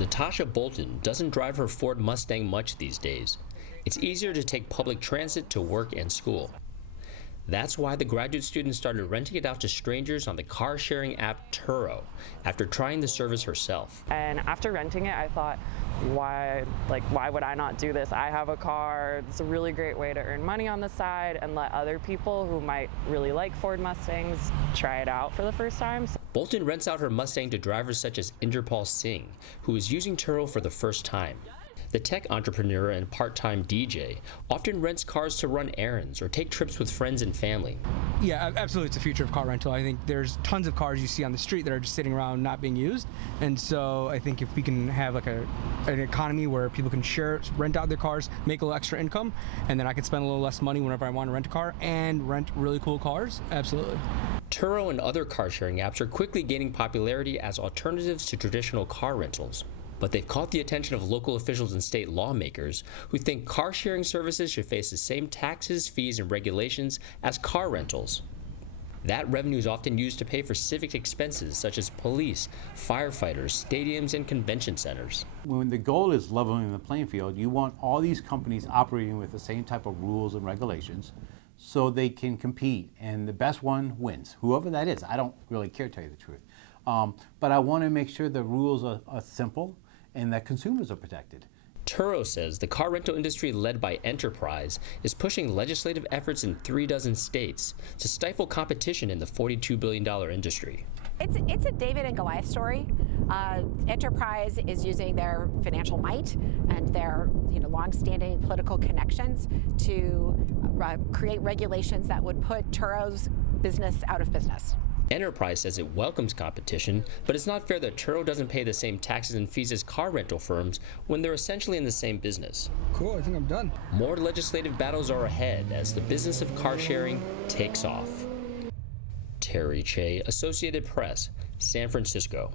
Natasha Bolton doesn't drive her Ford Mustang much these days. It's easier to take public transit to work and school. That's why the graduate student started renting it out to strangers on the car-sharing app Turo after trying the service herself. And after renting it, I thought, why would I not do this? I have a car. It's a really great way to earn money on the side and let other people who might really like Ford Mustangs try it out for the first time. Bolton rents out her Mustang to drivers such as Inderpal Singh, who is using Turo for the first time. The tech entrepreneur and part-time DJ often rents cars to run errands or take trips with friends and family. Yeah, absolutely. It's the future of car rental. I think there's tons of cars you see on the street that are just sitting around not being used. And so I think if we can have like an economy where people can rent out their cars, make a little extra income, and then I can spend a little less money whenever I want to rent a car and rent really cool cars, absolutely. Turo and other car-sharing apps are quickly gaining popularity as alternatives to traditional car rentals. But they've caught the attention of local officials and state lawmakers who think car-sharing services should face the same taxes, fees, and regulations as car rentals. That revenue is often used to pay for civic expenses such as police, firefighters, stadiums, and convention centers. When the goal is leveling the playing field, you want all these companies operating with the same type of rules and regulations so they can compete, and the best one wins, whoever that is. I don't really care, to tell you the truth. But I want to make sure the rules are simple and that consumers are protected. Turo says the car rental industry led by Enterprise is pushing legislative efforts in 36 states to stifle competition in the $42 billion industry. It's a David and Goliath story. Enterprise is using their financial might and their long-standing political connections to create regulations that would put Turo's business out of business. Enterprise says it welcomes competition, but it's not fair that Turo doesn't pay the same taxes and fees as car rental firms when they're essentially in the same business. Cool, I think I'm done. More legislative battles are ahead as the business of car sharing takes off. Terry Che, Associated Press, San Francisco.